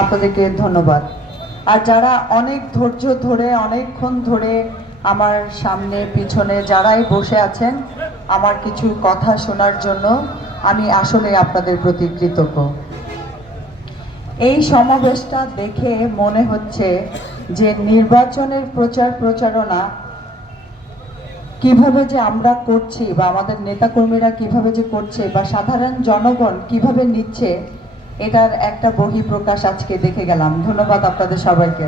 আপনাদেরকে ধন্যবাদ। আর যারা অনেক ধৈর্য ধরে অনেকক্ষণ ধরে আমার সামনে পিছনে যারাই বসে আছেন আমার কিছু কথা শোনার জন্য আমি আসলে আপনাদের প্রতি কৃতজ্ঞ। এই সমাবেশটা দেখে মনে হচ্ছে যে নির্বাচনের প্রচার প্রচারণা কিভাবে যে আমরা করছি বা আমাদের নেতাকর্মীরা কিভাবে যে করছে বা সাধারণ জনগণ কিভাবে নিচ্ছে এটার একটা বহিঃপ্রকাশ আজকে দেখে গেলাম। ধন্যবাদ আপনাদের সবাইকে।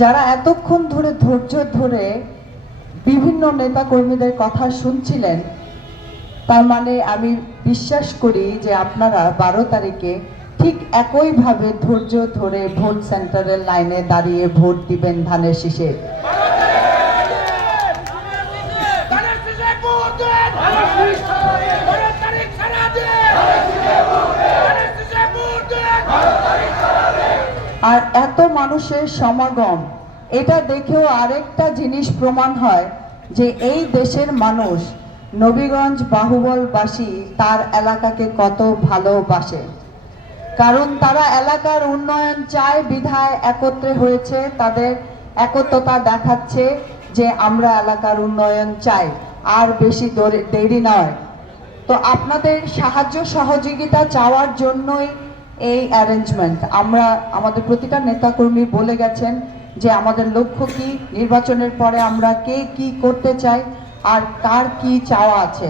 যারা এতক্ষণ ধরে ধৈর্য ধরে বিভিন্ন নেতাকর্মীদের কথা শুনছিলেন তার মানে আমি বিশ্বাস করি যে আপনারা 12 তারিখে ঠিক একইভাবে ধৈর্য ধরে ভোট সেন্টারের লাইনে দাঁড়িয়ে ভোট দিবেন ধানের শীষে। আর এত মানুষের সমাগম এটা দেখেও আরেকটা জিনিস প্রমাণ হয় যে এই দেশের মানুষ নবীগঞ্জ বাহুবলবাসী তার এলাকাকে কত ভালোবাসে, কারণ তারা এলাকার উন্নয়ন চায় বিধায় একত্রে হয়েছে, তাদের একত্রতা দেখাচ্ছে যে আমরা এলাকার উন্নয়ন চাই, আর বেশি দেরি নয়। তো আপনাদের সাহায্য সহযোগিতা চাওয়ার জন্যই এই অ্যারেঞ্জমেন্ট। আমরা আমাদের প্রতিটা নেতাকর্মী বলে গেছেন যে আমাদের লক্ষ্য কি, নির্বাচনের পরে আমরা কে কি করতে চাই আর কার কি চাওয়া আছে।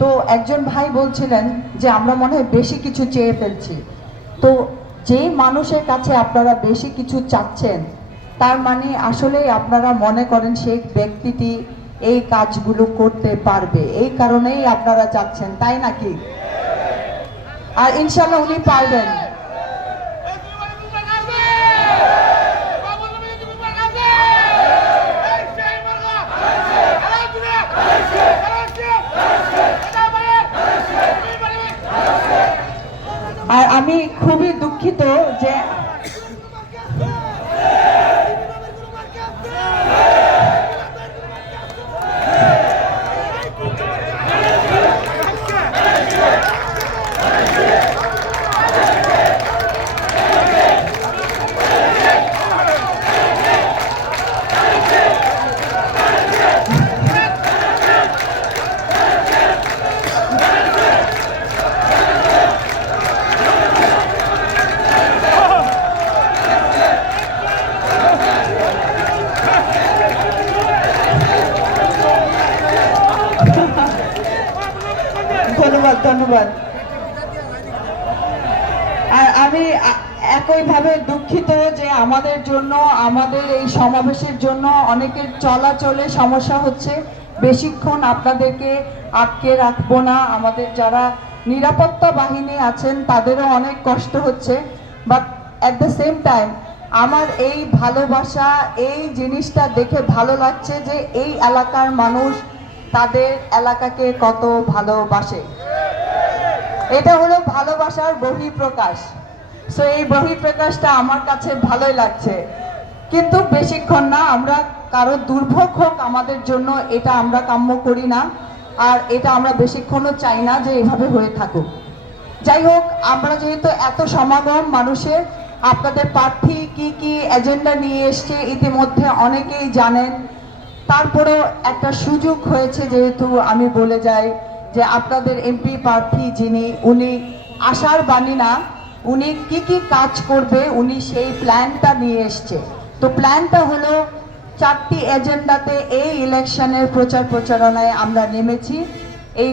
তো একজন ভাই বলছিলেন যে আমরা মনে হয় বেশি কিছু চেয়ে ফেলছি। তো যে মানুষের কাছে আপনারা বেশি কিছু চাচ্ছেন তার মানে আসলেই আপনারা মনে করেন সেই ব্যক্তিটি এই কাজগুলো করতে পারবে, এই কারণেই আপনারা চাচ্ছেন, তাই নাকি? আর ইনশাআল্লাহ উনি পারবেন। আর আমি খুবই দুঃখিত যে ধন্যবাদ। আর আমি একইভাবে দুঃখিত যে আমাদের জন্য আমাদের এই সমাবেশের জন্য অনেকের চলাচলে সমস্যা হচ্ছে। বেশিক্ষণ আপনাদেরকে আটকে রাখবো না, আমাদের যারা নিরাপত্তা বাহিনী আছেন তাদেরও অনেক কষ্ট হচ্ছে, but at the same time আমার এই ভালোবাসা, এই জিনিসটা দেখে ভালো লাগছে যে এই এলাকার মানুষ তাদের এলাকাকে কত ভালোবাসে। এটা হলো ভালোবাসার বহিঃপ্রকাশ। সো এই বহিঃপ্রকাশটা আমার কাছে ভালোই লাগছে, কিন্তু বেশিক্ষণ না, আমরা কারো দুর্ভোগ হোক আমাদের জন্য এটা আমরা কাম্য করি না, আর এটা আমরা বেশিক্ষণও চাই না যে এভাবে হয়ে থাকুক। যাই হোক, আমরা যেহেতু এত সমাগম মানুষের, আপনাদের প্রার্থী কি কি এজেন্ডা নিয়ে এসছে ইতিমধ্যে অনেকেই জানেন, তারপরেও একটা সুযোগ হয়েছে যেহেতু আমি বলে যাই যে আপনাদের এমপি প্রার্থী যিনি, উনি আশার বাণী না, উনি কি কি কাজ করবে উনি সেই প্ল্যানটা নিয়ে এসছে। তো প্ল্যানটা হলো 4টি এজেন্ডাতে এই ইলেকশনের প্রচার প্রচারণায় আমরা নেমেছি। এই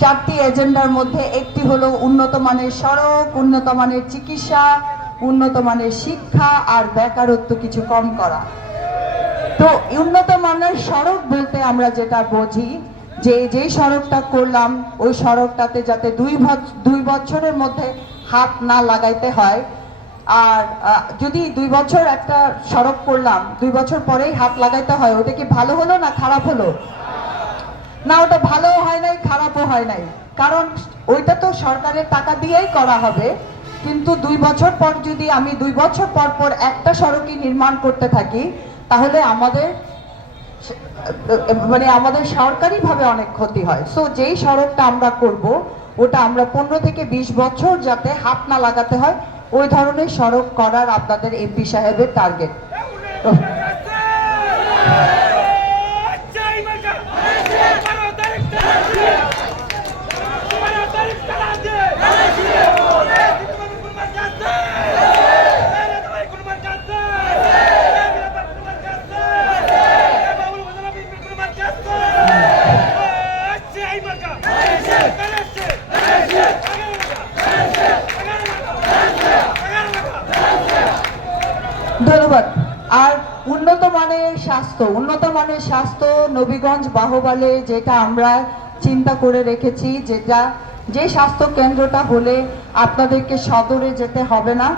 চারটি এজেন্ডার মধ্যে একটি হলো উন্নত মানের সড়ক, উন্নত মানের চিকিৎসা, উন্নত মানের শিক্ষা আর বেকারত্ব কিছু কম করা। তো উন্নত মানের সড়ক বলতে আমরা যেটা বুঝি যে যেই সড়কটা করলাম ওই সড়কটাতে যাতে 2 বছরের মধ্যে হাত না লাগাইতে হয়। আর যদি 2 বছর একটা সড়ক করলাম 2 বছর পরেই হাত লাগাইতে হয়, ওটা কি ভালো হলো না খারাপ হলো? না, ওটা ভালো হয় নাই, খারাপও হয় নাই, কারণ ওইটা তো সরকারের টাকা দিয়েই করা হবে। কিন্তু 2 বছর পর যদি আমি 2 বছর পর পর একটা সড়কই নির্মাণ করতে থাকি তাহলে আমাদের সরকারিভাবে অনেক ক্ষতি হয়। সো যেই সড়কটা আমরা করব ওটা আমরা 15 থেকে 20 বছর যাতে হাত না লাগাতে হয় ওই ধরনের সড়ক করার আপনাদের এমপি সাহেবের টার্গেট। ধন্যবাদ। আর উন্নত মানের স্বাস্থ্য নবীগঞ্জ বাহুবলে যেটা আমরা চিন্তা করে রেখেছি, যে স্বাস্থ্য কেন্দ্রটা হলে আপনাদেরকে সদরে যেতে হবে না,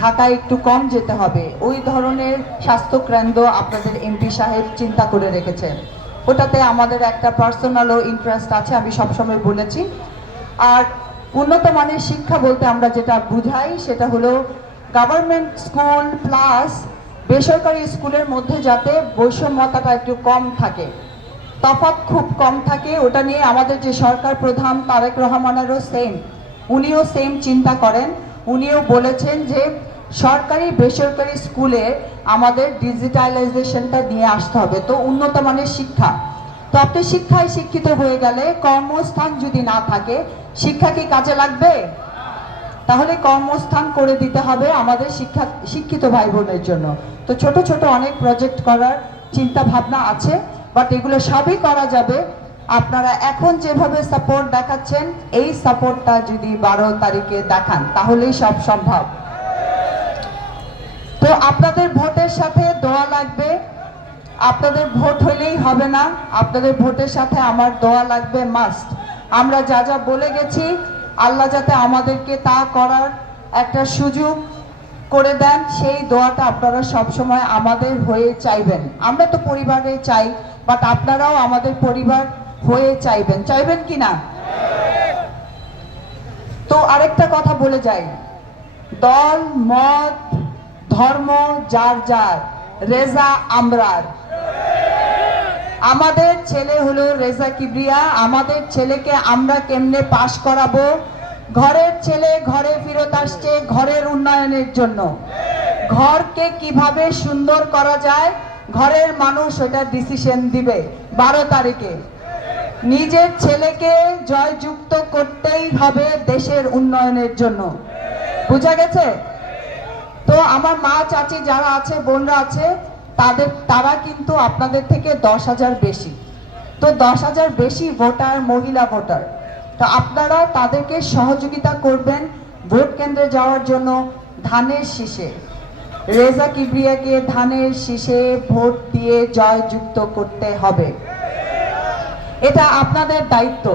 ঢাকায় একটু কম যেতে হবে, ওই ধরনের স্বাস্থ্য কেন্দ্র আপনাদের এমপি সাহেব চিন্তা করে রেখেছেন। ওটাতে আমাদের একটা পার্সোনালও ইন্টারেস্ট আছে, আমি সবসময় বলেছি। আর উন্নত মানের শিক্ষা বলতে আমরা যেটা বুঝাই সেটা হলো গভর্নমেন্ট স্কুল প্লাস বেসরকারি স্কুলের মধ্যে যাতে বৈষম্যতাটা একটু কম থাকে, তফাৎ খুব কম থাকে। ওটা নিয়ে আমাদের যে সরকার প্রধান তারেক রহমানেরও উনিও সেম চিন্তা করেন। উনিও বলেছেন যে সরকারি বেসরকারি স্কুলে আমাদের ডিজিটালাইজেশনটা নিয়ে আসতে হবে। তো উন্নত মানের শিক্ষা, তো আপনি শিক্ষায় শিক্ষিত হয়ে গেলে কর্মস্থান যদি না থাকে, শিক্ষা কি কাজে লাগবে? তাহলে কর্মস্থান করে দিতে হবে আমাদের শিক্ষিত ভাই বোনের জন্য। তো ছোট ছোট অনেক প্রজেক্ট করার চিন্তা ভাবনা আছে, বাট এগুলো সবই করা যাবে আপনারা এখন যেভাবে সাপোর্ট দেখাচ্ছেন, এই সাপোর্টটা যদি 12 তারিখে দেখান তাহলেই সব সম্ভব। তো আপনাদের ভোটের সাথে দোয়া লাগবে, আপনাদের ভোট হইলেই হবে না, আপনাদের ভোটের সাথে আমার দোয়া লাগবে মাস্ট। আমরা যা যা বলে গেছি আল্লাহ যাতে আমাদেরকে তা করার একটা সুযোগ করে দেন, সেই দোয়াটা আপনারা সবসময় আমাদের হয়ে চাইবেন। আমরা তো পরিবারে চাই, বাট আপনারাও আমাদের পরিবার হয়ে চাইবেন কি না? তো আরেকটা কথা বলে যাই, দল মত ধর্ম যার যার, রেজা আমরার। আমাদের ছেলে হলো রেজা কিবরিয়া, আমাদের ছেলেকে আমরা কেমনে পাশ করাবো? ঘরের ছেলে ঘরে ফেরত আসছে ঘরের উন্নয়নের জন্য। ঘরকে কিভাবে সুন্দর করা যায় ঘরের মানুষ ওটা ডিসিশন দিবে 12 তারিখে। নিজের ছেলেকে জয়যুক্ত করতেই হবে দেশের উন্নয়নের জন্য, বুঝা গেছে? তো আমার মা চাচি যারা আছে, বোনরা আছে, তারা কিন্তু আপনাদের থেকে 10,000 বেশি। তো 10,000 বেশি ভোটার, মহিলা ভোটার। তো আপনারা তাদেরকে সহযোগিতা করবেন ভোট কেন্দ্রে যাওয়ার জন্য। ধানের শীষে রেজা কিবরিয়াকে ধানের শীষে ভোট দিয়ে জয়যুক্ত করতে হবে। এটা আপনাদের দায়িত্ব,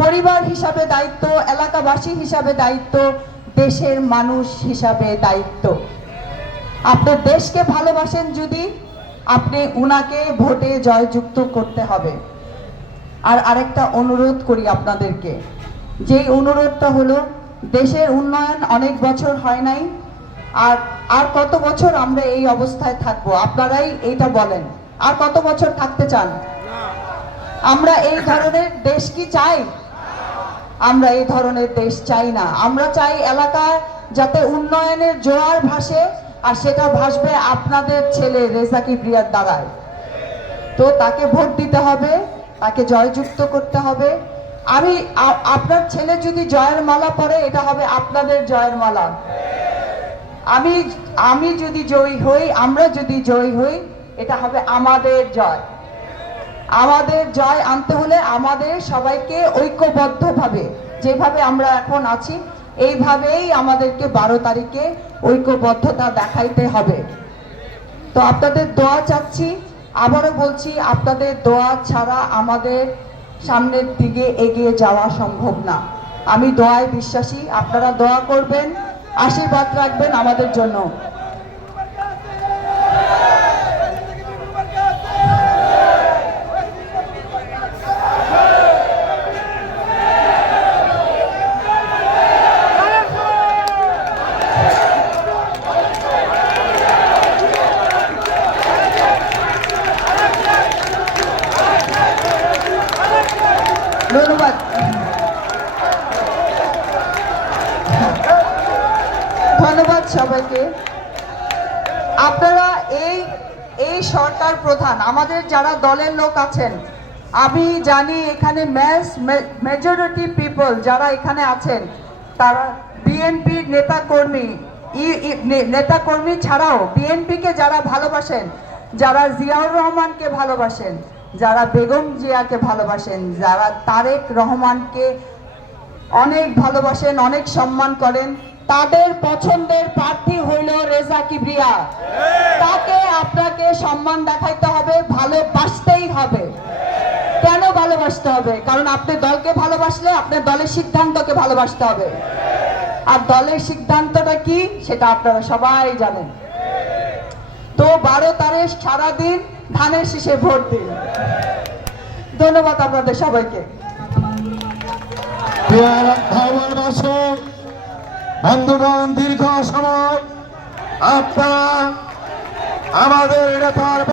পরিবার হিসাবে দায়িত্ব, এলাকাবাসী হিসাবে দায়িত্ব, দেশের মানুষ হিসাবে দায়িত্ব। আপনি দেশকে ভালোবাসেন যদি, আপনি উনাকে ভোটে জয়যুক্ত করতে হবে। আর আরেকটা অনুরোধ করি আপনাদেরকে, যেই অনুরোধটা হলো দেশের উন্নয়ন অনেক বছর হয় নাই, আর কত বছর আমরা এই অবস্থায় থাকবো? আপনারাই এইটা বলেন, আর কত বছর থাকতে চান? আমরা এই ধরনের দেশ কি চাই? আমরা এই ধরনের দেশ চাই না। আমরা চাই এলাকায় যাতে উন্নয়নের জোয়ার ভাসে, আর সেটা ভাসবে আপনাদের ছেলে রেজা কিবরিয়ার দ্বারায়। তো তাকে ভোট দিতে হবে, তাকে জয়যুক্ত করতে হবে। আপনার ছেলে যদি জয়ের মালা পরে, এটা হবে আপনাদের জয়ের মালা। আমি যদি জয়ী হই, আমরা যদি জয়ী হই, এটা হবে আমাদের জয়। আমাদের জয় আনতে হলে আমাদের সবাইকে ঐক্যবদ্ধভাবে, যেভাবে আমরা এখন আছি এইভাবেই আমাদেরকে 12 তারিখে ঐক্যবদ্ধতা দেখাইতে হবে। তো আপনাদের দোয়া চাচ্ছি, আবারও বলছি, আপনাদের দোয়া ছাড়া আমাদের সামনের দিকে এগিয়ে যাওয়া সম্ভব না। আমি দোয়ায় বিশ্বাসী, আপনারা দোয়া করবেন, আশীর্বাদ রাখবেন আমাদের জন্য। ধন্যবাদ। ধন্যবাদ সবাইকে। আপনারা এই এই সরকার প্রধান, আমাদের যারা দলের লোক আছেন, আমি জানি এখানে মেজরিটি পিপল যারা এখানে আছেন তারা বিএনপির নেতাকর্মী ছাড়াও বিএনপিকে যারা ভালোবাসেন, যারা জিয়াউর রহমানকে ভালোবাসেন, যারা বেগম জিয়াকে ভালোবাসেন, যারা তারেক রহমানকে অনেক ভালোবাসেন, অনেক সম্মান করেন, তাদের পছন্দের প্রার্থী হইল রেজা কিবরিয়া। তাকে আপনাকে সম্মান দেখাইতে হবে, ভালোবাসতেই হবে। কেন ভালোবাসতে হবে? কারণ আপনি দলকে ভালোবাসলে আপনার দলের সিদ্ধান্তকে ভালোবাসতে হবে। আর দলের সিদ্ধান্তটা কি সেটা আপনারা সবাই জানেন। তো 12 তারিখ সারাদিন ধানের শীষে ভোট দিন। ধন্যবাদ আপনাদের সবাইকে। বন্ধুগণ, দীর্ঘ সময় আপনারা আমাদের নেতার